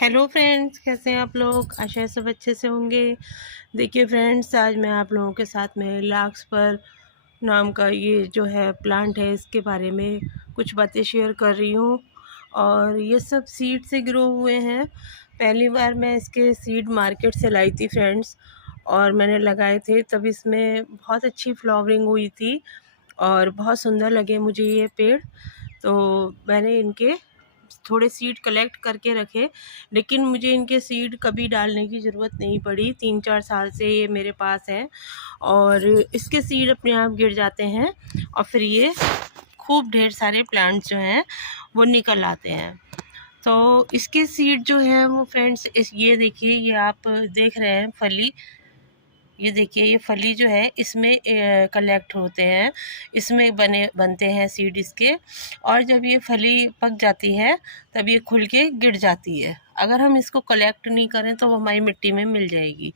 Hello friends, कैसे हैं आप लोग। आशा है सब अच्छे से होंगे। देखिए फ्रेंड्स, आज मैं आप लोगों के साथ में लार्कस्पर नाम का ये जो है प्लांट है, इसके बारे में कुछ बातें शेयर कर रही हूँ। और ये सब सीड से ग्रो हुए हैं। पहली बार मैं इसके सीड मार्केट से लाई थी फ्रेंड्स, और मैंने लगाए थे तब इसमें बहुत अच्छी फ्लावरिंग हुई थी और बहुत सुंदर लगे मुझे ये पेड़। तो मैंने इनके थोड़े सीड कलेक्ट करके रखे, लेकिन मुझे इनके सीड कभी डालने की ज़रूरत नहीं पड़ी। 3-4 साल से ये मेरे पास है और इसके सीड अपने आप गिर जाते हैं और फिर ये खूब ढेर सारे प्लांट्स जो हैं वो निकल आते हैं। तो इसके सीड जो है वो फ्रेंड्स, इस ये देखिए, ये आप देख रहे हैं फली, ये देखिए ये फली जो है इसमें कलेक्ट होते हैं, इसमें बनते हैं सीड इसके। और जब ये फली पक जाती है तब ये खुल के गिर जाती है। अगर हम इसको कलेक्ट नहीं करें तो वो हमारी मिट्टी में मिल जाएगी,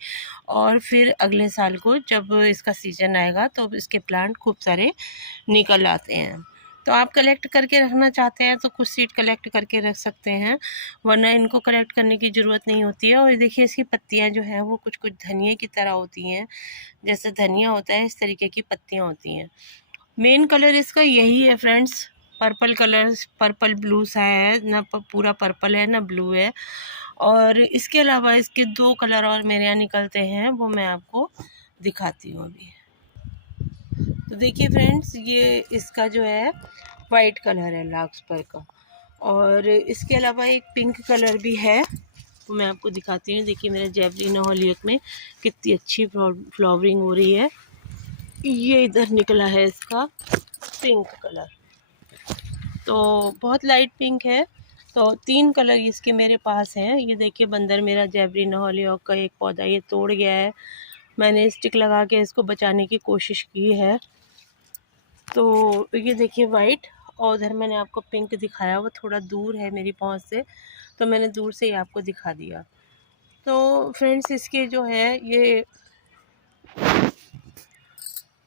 और फिर अगले साल को जब इसका सीजन आएगा तो इसके प्लांट खूब सारे निकल आते हैं। तो आप कलेक्ट करके रखना चाहते हैं तो कुछ सीड कलेक्ट करके रख सकते हैं, वरना इनको कलेक्ट करने की ज़रूरत नहीं होती है। और देखिए इसकी पत्तियां जो हैं वो कुछ कुछ धनिए की तरह होती हैं, जैसे धनिया होता है इस तरीके की पत्तियां होती हैं। मेन कलर इसका यही है friends, purple colour, purple blue सा है ना, पूरा पर्पल है ना ब्लू है। और इसके अलावा इसके 2 कलर और मेरे यहाँ निकलते हैं, वो मैं आपको दिखाती हूँ अभी। तो देखिए फ्रेंड्स, ये इसका जो है वाइट कलर है लार्कस्पर का, और इसके अलावा एक पिंक कलर भी है, तो मैं आपको दिखाती हूँ। देखिए मेरे जेवलिना हॉलियक में कितनी अच्छी फ्लावरिंग हो रही है। ये इधर निकला है इसका पिंक कलर, तो बहुत लाइट पिंक है। तो 3 कलर इसके मेरे पास हैं। ये देखिए बंदर मेरा जेवलिना हॉलियक का एक पौधा ये तोड़ गया है, मैंने स्टिक लगा के इसको बचाने की कोशिश की है। तो ये देखिए वाइट, और उधर मैंने आपको पिंक दिखाया, वो थोड़ा दूर है मेरी पहुंच से, तो मैंने दूर से ही आपको दिखा दिया। तो फ्रेंड्स, इसके जो है ये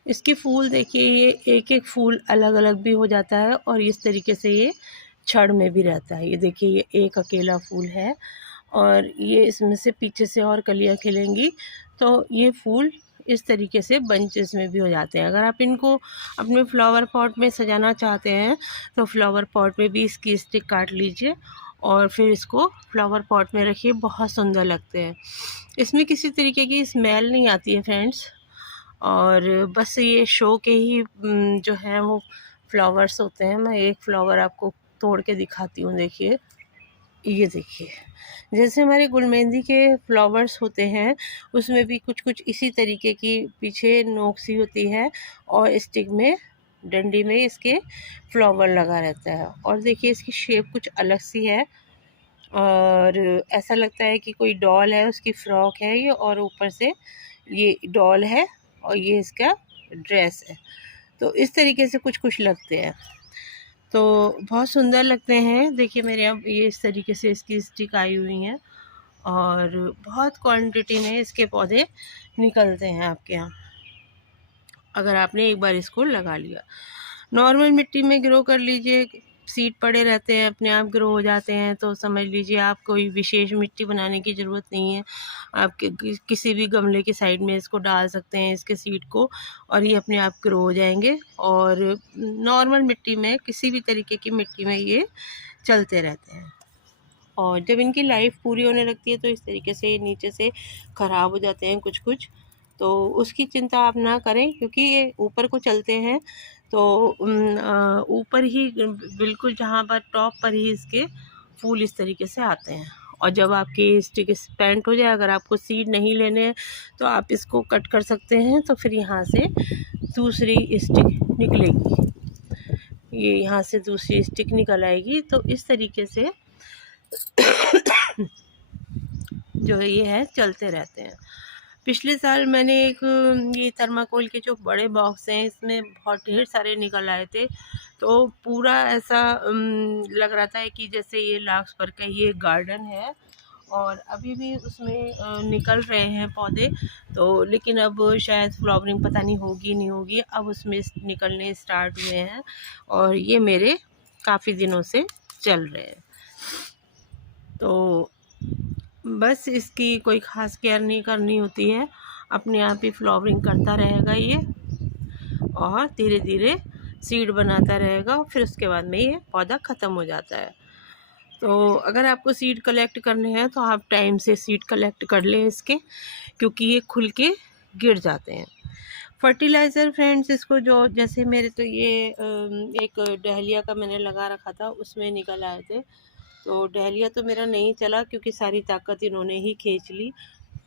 इसके फूल देखिए, ये एक एक फूल अलग अलग भी हो जाता है और इस तरीके से ये छड़ में भी रहता है। ये देखिए ये एक अकेला फूल है और ये इसमें से पीछे से और कलियां खिलेंगी, तो ये फूल इस तरीके से बंचेस में भी हो जाते हैं। अगर आप इनको अपने फ्लावर पॉट में सजाना चाहते हैं तो फ्लावर पॉट में भी इसकी स्टिक काट लीजिए और फिर इसको फ्लावर पॉट में रखिए, बहुत सुंदर लगते हैं। इसमें किसी तरीके की स्मेल नहीं आती है फ्रेंड्स, और बस ये शो के ही जो है वो फ्लावर्स होते हैं। मैं एक फ्लावर आपको तोड़ के दिखाती हूँ। देखिए ये देखिए, जैसे हमारे गुलमेंदी के फ्लावर्स होते हैं उसमें भी कुछ कुछ इसी तरीके की पीछे नोक सी होती है और स्टिक में, डंडी में इसके फ्लावर लगा रहता है। और देखिए इसकी शेप कुछ अलग सी है और ऐसा लगता है कि कोई डॉल है, उसकी फ्रॉक है ये, और ऊपर से ये डॉल है और ये इसका ड्रेस है। तो इस तरीके से कुछ कुछ लगते हैं, तो बहुत सुंदर लगते हैं। देखिए मेरे यहाँ ये इस तरीके से इसकी स्टिक आई हुई हैं और बहुत क्वांटिटी में इसके पौधे निकलते हैं आपके यहाँ, अगर आपने एक बार इसको लगा लिया। नॉर्मल मिट्टी में ग्रो कर लीजिए, सीड पड़े रहते हैं अपने आप ग्रो हो जाते हैं, तो समझ लीजिए आप कोई विशेष मिट्टी बनाने की ज़रूरत नहीं है। आप किसी भी गमले के साइड में इसको डाल सकते हैं इसके सीड को, और ये अपने आप ग्रो हो जाएंगे। और नॉर्मल मिट्टी में, किसी भी तरीके की मिट्टी में ये चलते रहते हैं। और जब इनकी लाइफ पूरी होने लगती है तो इस तरीके से नीचे से ख़राब हो जाते हैं कुछ कुछ, तो उसकी चिंता आप ना करें, क्योंकि ये ऊपर को चलते हैं तो ऊपर ही बिल्कुल जहाँ पर टॉप पर ही इसके फूल इस तरीके से आते हैं। और जब आपकी स्टिक स्पेंट हो जाए, अगर आपको सीड नहीं लेने हैं तो आप इसको कट कर सकते हैं, तो फिर यहाँ से दूसरी स्टिक निकलेगी, ये यहाँ से दूसरी स्टिक निकल आएगी। तो इस तरीके से जो है ये है चलते रहते हैं। पिछले साल मैंने एक ये थर्माकोल के जो बड़े बॉक्स हैं इसमें बहुत ढेर सारे निकल आए थे, तो पूरा ऐसा लग रहा था कि जैसे ये लार्कस्पर का ये गार्डन है और अभी भी उसमें निकल रहे हैं पौधे। तो लेकिन अब शायद फ्लावरिंग पता नहीं होगी नहीं होगी, अब उसमें निकलने स्टार्ट हुए हैं और ये मेरे काफ़ी दिनों से चल रहे हैं। तो बस इसकी कोई ख़ास केयर नहीं करनी होती है, अपने आप ही फ्लावरिंग करता रहेगा ये और धीरे धीरे सीड बनाता रहेगा। फिर उसके बाद में ये पौधा ख़त्म हो जाता है। तो अगर आपको सीड कलेक्ट करने हैं तो आप टाइम से सीड कलेक्ट कर लें इसके, क्योंकि ये खुल के गिर जाते हैं। फर्टिलाइज़र फ्रेंड्स, इसको जो जैसे मेरे तो ये एक डहलिया का मैंने लगा रखा था, उसमें निकल आए थे। तो डहलिया तो मेरा नहीं चला क्योंकि सारी ताकत इन्होंने ही खींच ली।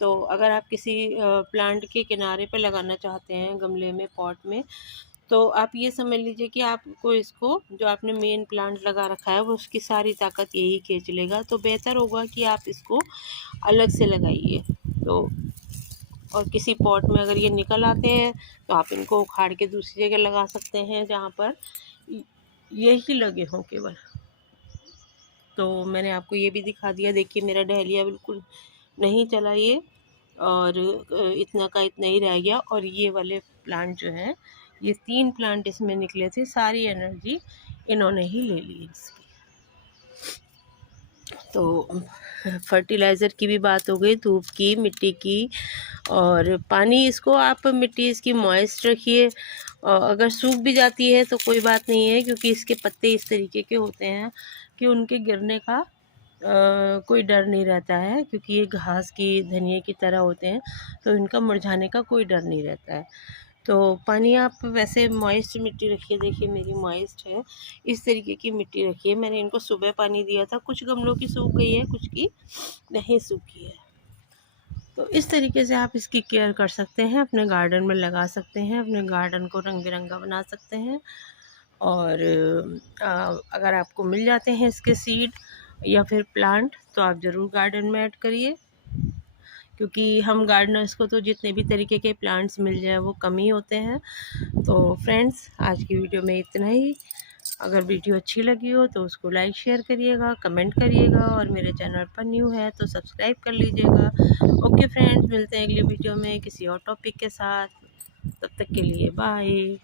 तो अगर आप किसी प्लांट के किनारे पे लगाना चाहते हैं, गमले में, पॉट में, तो आप ये समझ लीजिए कि आपको इसको, जो आपने मेन प्लांट लगा रखा है, वो उसकी सारी ताकत यही खींच लेगा। तो बेहतर होगा कि आप इसको अलग से लगाइए। तो और किसी पॉट में अगर ये निकल आते हैं तो आप इनको उखाड़ के दूसरी जगह लगा सकते हैं जहाँ पर यही लगे हों केवल। तो मैंने आपको ये भी दिखा दिया। देखिए मेरा डहलिया बिल्कुल नहीं चला ये, और इतना का इतना ही रह गया। और ये वाले प्लांट जो हैं, ये 3 प्लांट इसमें निकले थे, सारी एनर्जी इन्होंने ही ले ली इसकी। तो फर्टिलाइज़र की भी बात हो गई, धूप की, मिट्टी की, और पानी इसको आप मिट्टी इसकी मॉइस्ट रखिए। अगर सूख भी जाती है तो कोई बात नहीं है, क्योंकि इसके पत्ते इस तरीके के होते हैं कि उनके गिरने का कोई डर नहीं रहता है, क्योंकि ये घास की, धनिए की तरह होते हैं, तो इनका मुरझाने का कोई डर नहीं रहता है। तो पानी आप वैसे मॉइस्ट मिट्टी रखिए। देखिए मेरी मॉइस्ट है, इस तरीके की मिट्टी रखिए। मैंने इनको सुबह पानी दिया था, कुछ गमलों की सूख गई है, कुछ की नहीं सूखी है। तो इस तरीके से आप इसकी केयर कर सकते हैं, अपने गार्डन में लगा सकते हैं, अपने गार्डन को रंग बिरंगा बना सकते हैं। और अगर आपको मिल जाते हैं इसके सीड या फिर प्लांट, तो आप ज़रूर गार्डन में ऐड करिए, क्योंकि हम गार्डनर्स को तो जितने भी तरीके के प्लांट्स मिल जाए वो कम ही होते हैं। तो फ्रेंड्स, आज की वीडियो में इतना ही। अगर वीडियो अच्छी लगी हो तो उसको लाइक शेयर करिएगा, कमेंट करिएगा, और मेरे चैनल पर न्यू है तो सब्सक्राइब कर लीजिएगा। ओके फ्रेंड्स, मिलते हैं अगली वीडियो में किसी और टॉपिक के साथ। तब तक के लिए बाय।